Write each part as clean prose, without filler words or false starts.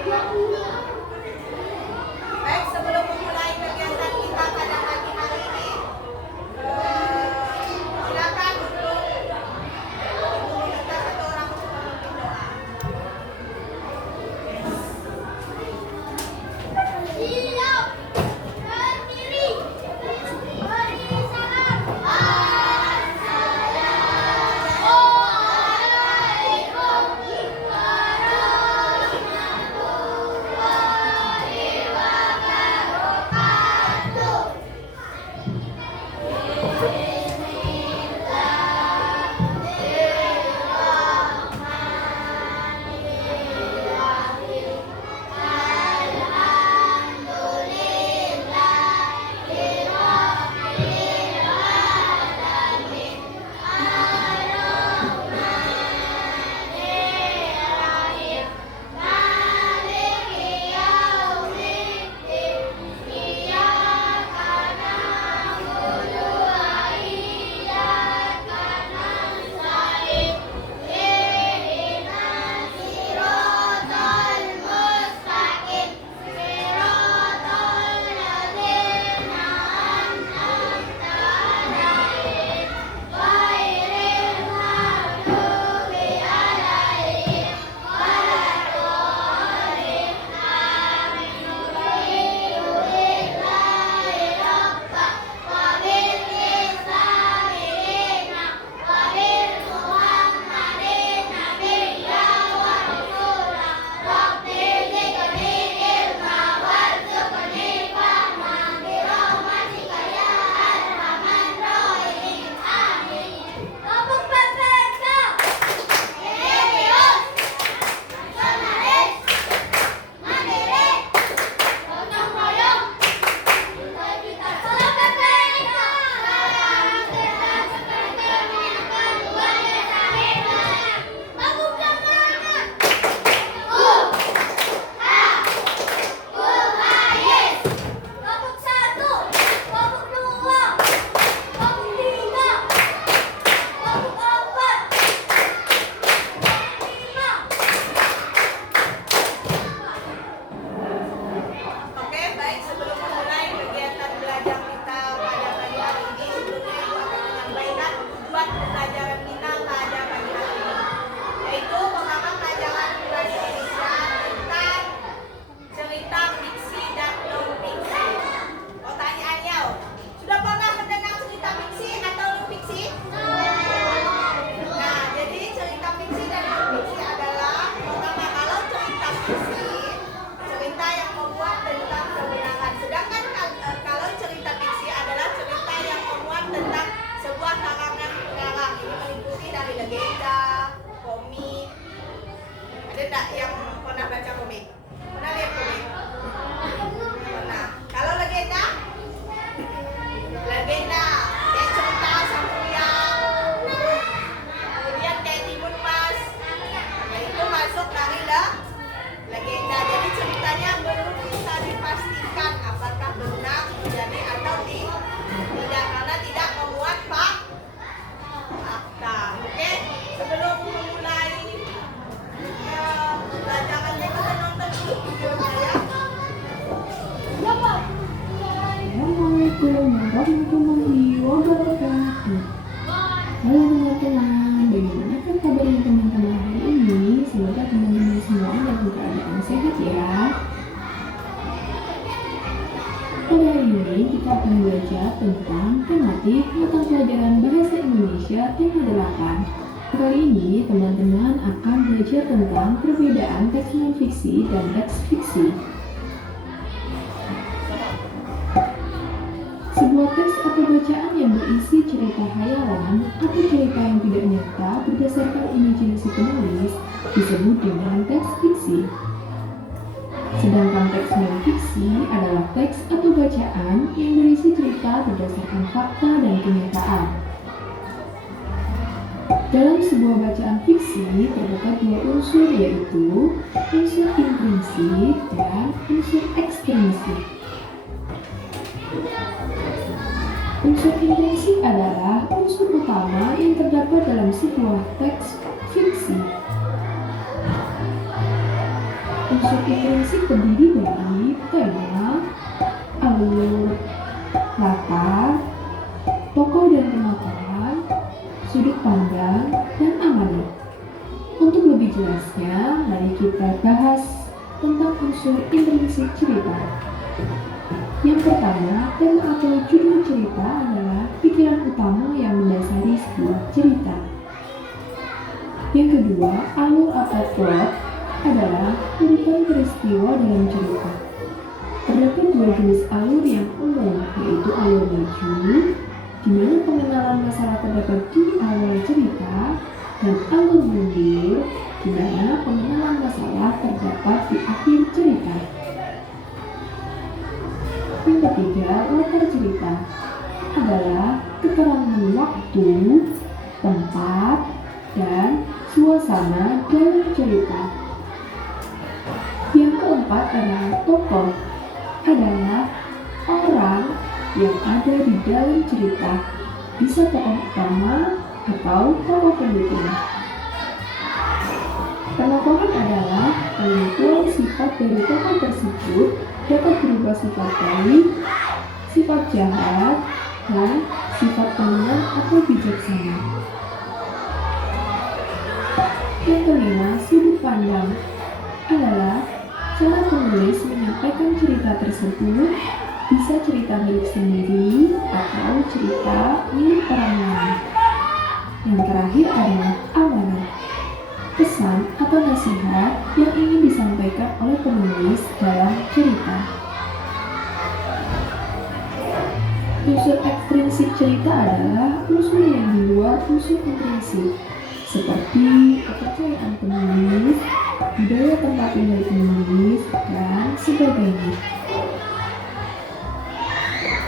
Baik, sebelum memulai kegiatan kita pada pagi hari ini, silakan untuk kita satu orang untuk memimpin doa. Siap, berdiri, beri salam. Oke, baik, sebelum memulai kegiatan belajar kita pada pagi hari ini, sebelumnya Ibu akan menyampaikan tujuan pembelajaran kita pada pagi hari ini, yaitu memahami pelajaran bahasa Indonesia tentang cerita fiksi dan non-fiksi. Pertanyaannya, sudah pernah mendengar cerita fiksi atau non-fiksi? Nah, jadi cerita fiksi dan non-fiksi adalah pertama, kalau cerita fiksi, cerita yang memuat tentang kebenaran. Sedangkan kalau cerita fiksi adalah cerita yang memuat tentang sebuah karangan pengarang. Ini meliputi dari legenda, komik. Ada tak yang pernah baca komik? Pernah lihat komik? Pernah. Kalau legenda? Legenda. Kayak cerita Sang-Hyang. Kemudian kayak Timun Mas. Nah, itu masuk dari legenda. Jadi ceritanya belum bisa dipastikan apakah benar terjadi atau tidak, karena tidak memuat fakta. Oke, sebelum memulai pelajarannya kita nonton dulu videonya ya. Assalamualaikum warahmatullahi wabarakatuh. Halo teman-teman, bagaimana kabarnya teman-teman hari ini? Semoga teman-teman semua dalam keadaan sehat ya. Pada hari ini kita akan belajar tentang tematik mata pelajaran bahasa Indonesia tema 8. Kali ini teman-teman akan belajar tentang perbedaan teks non-fiksi dan teks fiksi. Sebuah teks atau bacaan yang berisi cerita hayalan atau cerita yang tidak nyata berdasarkan imajinasi penulis disebut dengan teks fiksi. Sedangkan teks non-fiksi adalah teks atau bacaan yang berisi cerita berdasarkan fakta dan kenyataan. Dalam sebuah bacaan fiksi terdapat dua unsur, yaitu unsur intrinsik dan unsur ekstrinsik. Unsur intrinsik adalah unsur utama yang terdapat dalam sebuah teks fiksi. Unsur intrinsik terdiri dari tema, alur, latar, tokoh dan penokohan, sudut pandang, dan amanat. Untuk lebih jelasnya, mari kita bahas tentang unsur intrinsik cerita. Yang pertama, tema atau judul cerita adalah pikiran utama yang mendasari sebuah cerita. Yang kedua, alur atau plot adalah urutan peristiwa dalam cerita. Terdapat dua jenis alur yang umum, yaitu alur maju, di mana pengenalan masalah terdapat di awal cerita, dan alur mundur, di mana pengenalan masalah terdapat di akhir cerita. Yang ketiga, latar cerita adalah keterangan waktu, tempat, dan suasana dalam cerita. Yang keempat adalah tokoh, adalah orang yang ada di dalam cerita, bisa tokoh utama atau tokoh pendukung. Penokohan adalah penentuan sifat dari tokoh tersebut dapat berubah sifat baik, sifat jahat, dan sifat penenang atau bijaksana. Yang kelima, sudut pandang adalah cara penulis menyampaikan cerita tersebut, bisa cerita milik sendiri atau cerita milik orang lain. Yang terakhir adalah amanat, pesan atau nasihat yang ingin disampaikan oleh penulis dalam cerita. Unsur ekstrinsik cerita adalah unsur yang di luar unsur intrinsik, seperti kepercayaan penulis, budaya tempat tinggal penulis, dan sebagainya.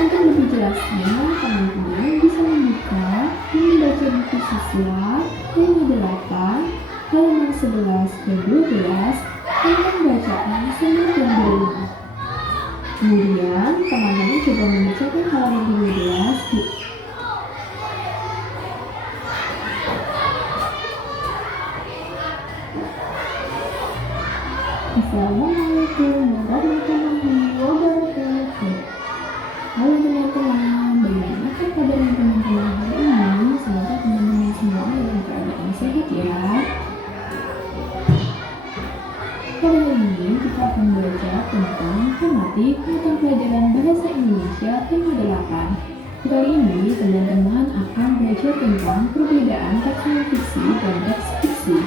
Untuk lebih jelasnya, teman-teman bisa membuka dan membaca buku siswa tema 8, halaman 11 dan 12 tentang bacaan sangat dan berenang. Kemudian, teman-teman coba membacakan halaman 15 di Assalamualaikum warahmatullahi wabarakatuh. Halo teman-teman, bagaimana kabarnya teman-teman hari ini? Semoga teman-teman semua dalam keadaan sehat ya. Kali ini kita akan belajar tentang tematik mata pelajaran Bahasa Indonesia tema 8. Kali ini teman-teman akan belajar tentang perbedaan teks non fiksi dan teks fiksi.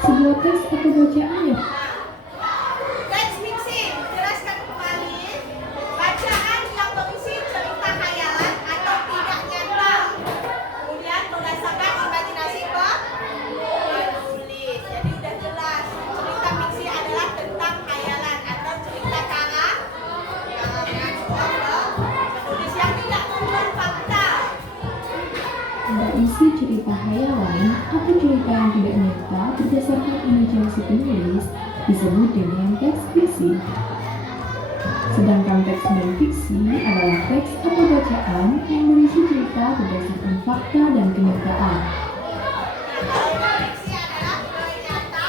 Sebuah teks atau bacaan ya? Teks fiksi menjelaskan kembali bacaan yang berisi cerita khayalan atau tidak nyata. Kemudian berdasarkan imajinasi penulis. Jadi udah jelas, cerita fiksi adalah tentang khayalan atau cerita karangan penulis yang tidak membuat fakta. Berisi cerita khayalan atau cerita yang tidak nyata berdasarkan imajinasi penulis disebut dengan teks fiksi. Sedangkan teks non fiksi adalah teks atau bacaan yang berisi cerita berdasarkan fakta dan kenyataan. Kalau fiksi adalah nyata,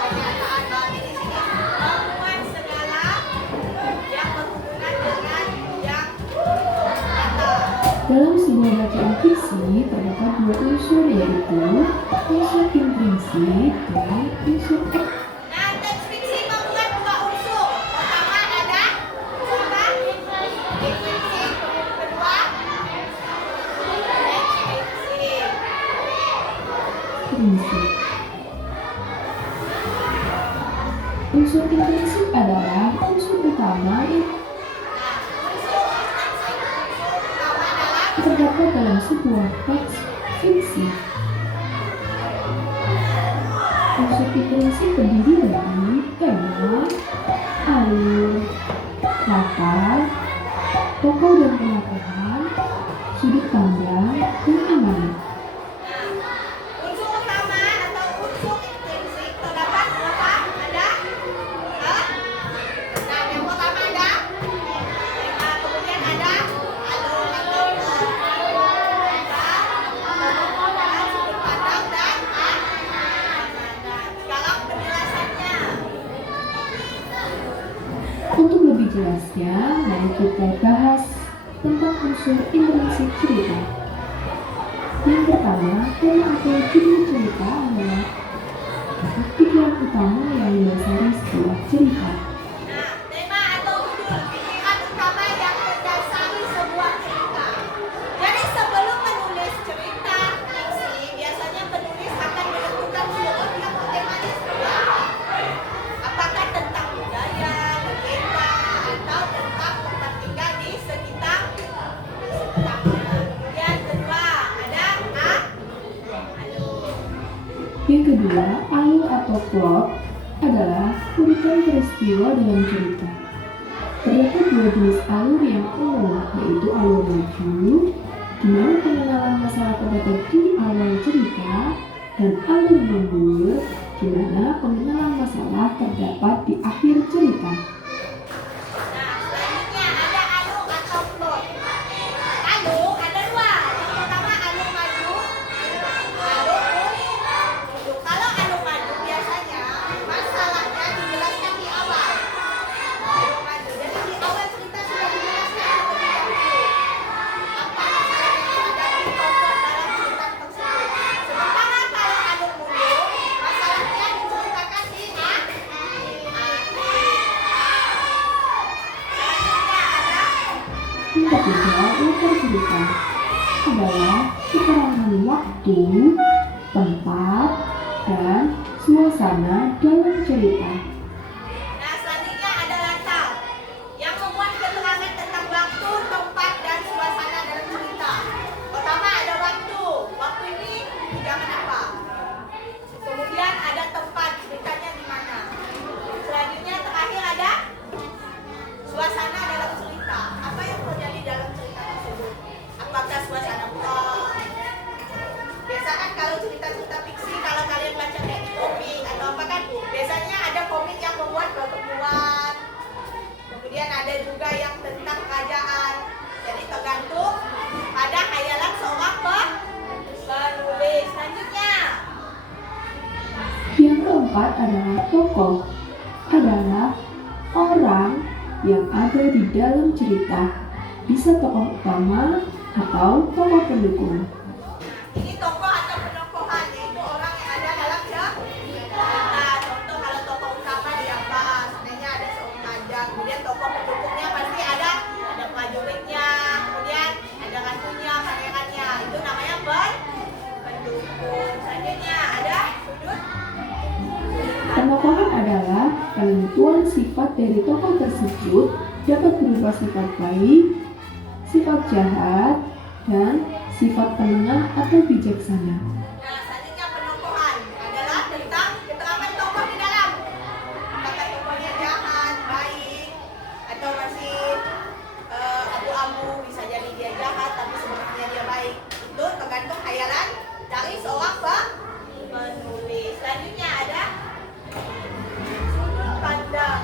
kenyataan bagi di sini memuat segala yang berhubungan dengan yang nyata. Dalam sebuah bacaan fiksi terdapat dua unsur, yaitu unsur intrinsik dan unsur ekstrinsik. Nah, teks fiksi memuat dua unsur. Pertama ada apa? Intrinsik. Kedua, ekstrinsik. Unsur intrinsik adalah unsur utama yang terdapat dalam sebuah teks fiksi. Unsur intrinsik terdiri dari tema, alur, latar, tokoh dan penokohan, sudut pandang, dan amanat. Unsur utama atau unsur intrinsik terdapat berapa? Ada? Hah? Nah, yang pertama ada tema, kemudian ada alur atau ada sudut pandang dan amanat. Sekarang penjelasannya. Untuk lebih jelasnya, mari kita bahas tentang unsur intrinsik cerita. Yang pertama, tema atau judul cerita adalah pikiran utama yang mendasari sebuah cerita. Nah, tema atau judul pikiran utama yang mendasari sebuah cerita. Jadi sebelum menulis cerita fiksi, biasanya penulis akan menentukan dulu yang temanya seperti apa. Apakah tentang budaya, legenda, atau tentang tempat tinggal di sekitarnya. Kemudian kedua ada alur. Yang kedua, alur atau plot adalah urutan peristiwa dalam cerita. Terdapat dua jenis alur yang umum, yaitu alur maju, di mana pengenalan masalah terdapat di awal cerita, dan alur mundur, di mana pengenalan masalah terdapat di akhir cerita. Nah, selanjutnya ada alur atau plot. Alur ada dua. Yang pertama alur maju, alur mundur. Kalau alur maju biasanya masalahnya dijelaskan di awal. Alur maju. Jadi di awal cerita sudah dijelaskan terlebih dahulu apa masalah yang dihadapi tokoh dalam cerita tersebut. Sementara kalau alur mundur, masalahnya diceritakan di akhir. Yang ketiga, latar cerita adalah keterangan waktu, tempat, dan suasana dalam cerita. Nah, selanjutnya ada latar yang membuat keterangan tentang waktu, tempat, dan suasana dalam cerita. Pertama ada waktu. Waktu ini di zaman apa? Kemudian ada tempat, ceritanya di mana. Selanjutnya terakhir ada suasana dalam cerita. Apa yang terjadi dalam cerita tersebut? Apakah suasana pulau? Biasa kan kalau cerita-cerita fiksi, kalau kalian baca kayak di komik atau apa kan, biasanya ada komik yang membuat pertemuan. Kemudian ada juga yang tentang kerajaan. Jadi tergantung pada khayalan seorang penulis. Selanjutnya, Yang keempat adalah tokoh, adalah orang yang ada di dalam cerita, bisa tokoh utama atau tokoh pendukung. ini tokoh atau penokohan, yaitu orang yang ada dalam cerita. Contoh kalau tokoh utama di Abbas, sebenarnya ada seorang raja. Kemudian tokoh pendukungnya pasti ada prajuritnya, kemudian ada ratunya, pangerannya. Itu namanya pendukung. Selanjutnya ada sudut. Penokohan adalah penentuan sifat dari tokoh tersebut dapat berupa sifat baik, sifat jahat, dan sifat penengah atau bijaksana. Nah, selanjutnya penokohan adalah tentang keterangan tokoh di dalam. Apakah tokohnya jahat, baik, atau masih abu-abu, bisa jadi dia jahat tapi sebenarnya dia baik. Itu tergantung khayalan dari seorang penulis. Selanjutnya ada sudut pandang.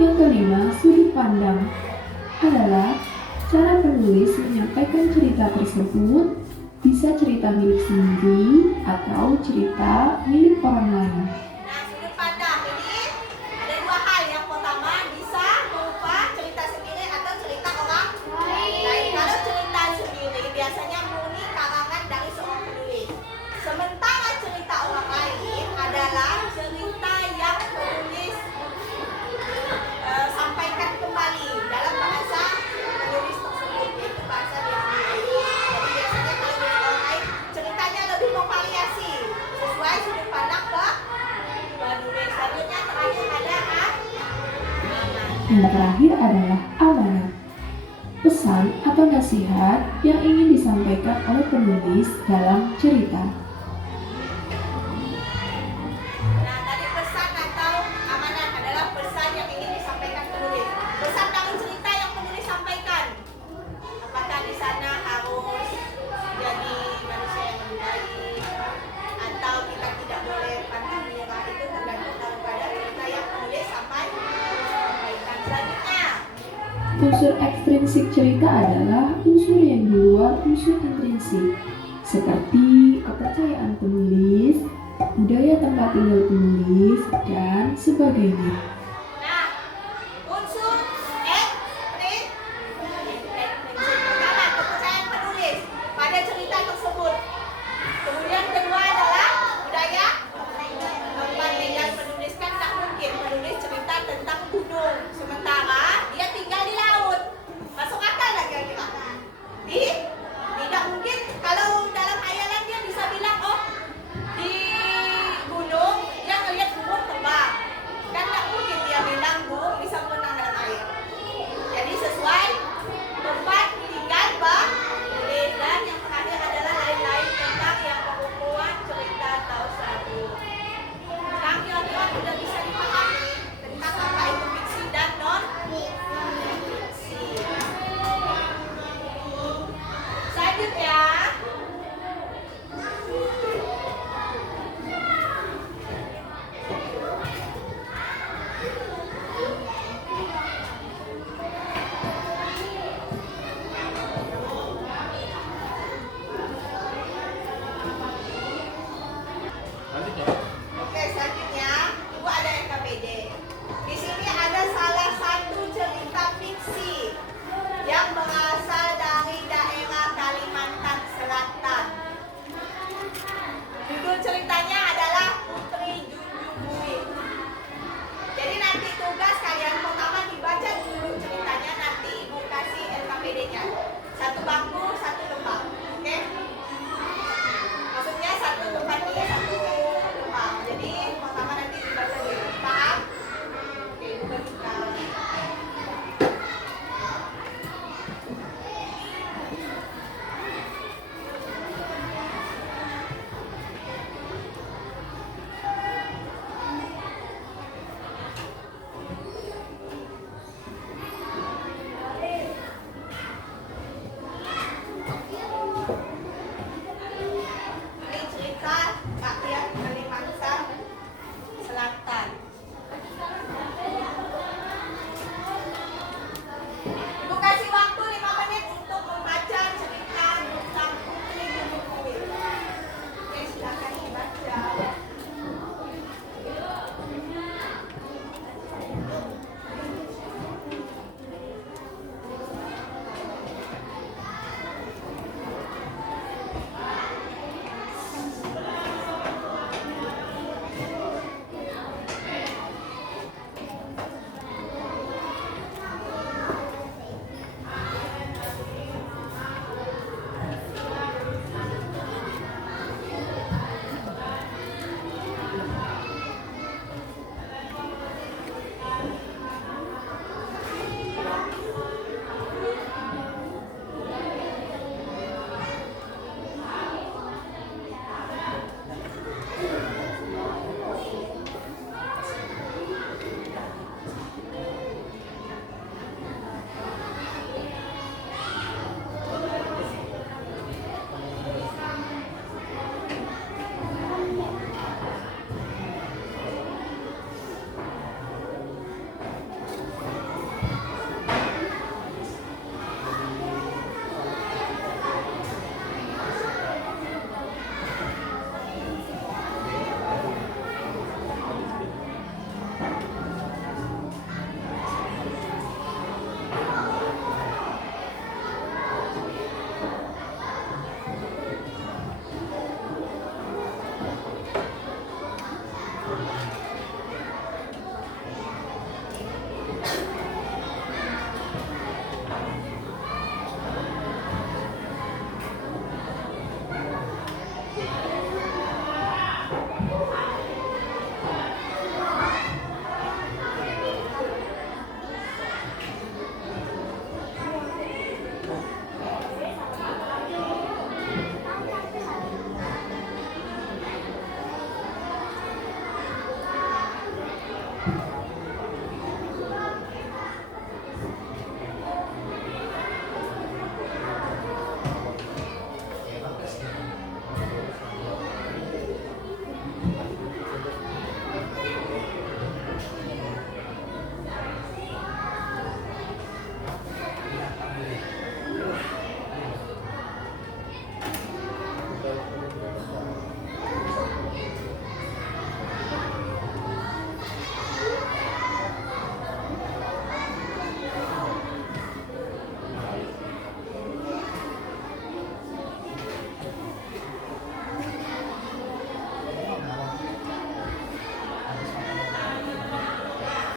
Yang kelima, sudut pandang adalah cara penulis menyampaikan cerita tersebut, bisa cerita milik sendiri atau cerita milik orang lain. Nah, sudut pandang ini ada dua hal. Yang pertama bisa berupa cerita sendiri atau cerita orang lain. Kalau cerita sendiri biasanya murni karangan dari seorang penulis. Sementara cerita orang lain adalah cerita yang penulis sampaikan kembali dalam bahasa penulis tersebut, yaitu bahasa dia sendiri. Jadi biasanya kalau dari orang lain ceritanya lebih memvariasi sesuai sudut pandang penulis. Selanjutnya terakhir ada Yang terakhir adalah amanat, pesan atau nasihat yang ingin disampaikan oleh penulis dalam cerita. Nah, tadi pesan atau amanat adalah pesan yang ingin disampaikan penulis. Pesan dari cerita yang penulis sampaikan. Unsur ekstrinsik cerita adalah unsur yang di luar unsur intrinsik, seperti kepercayaan penulis, budaya tempat tinggal penulis, dan sebagainya.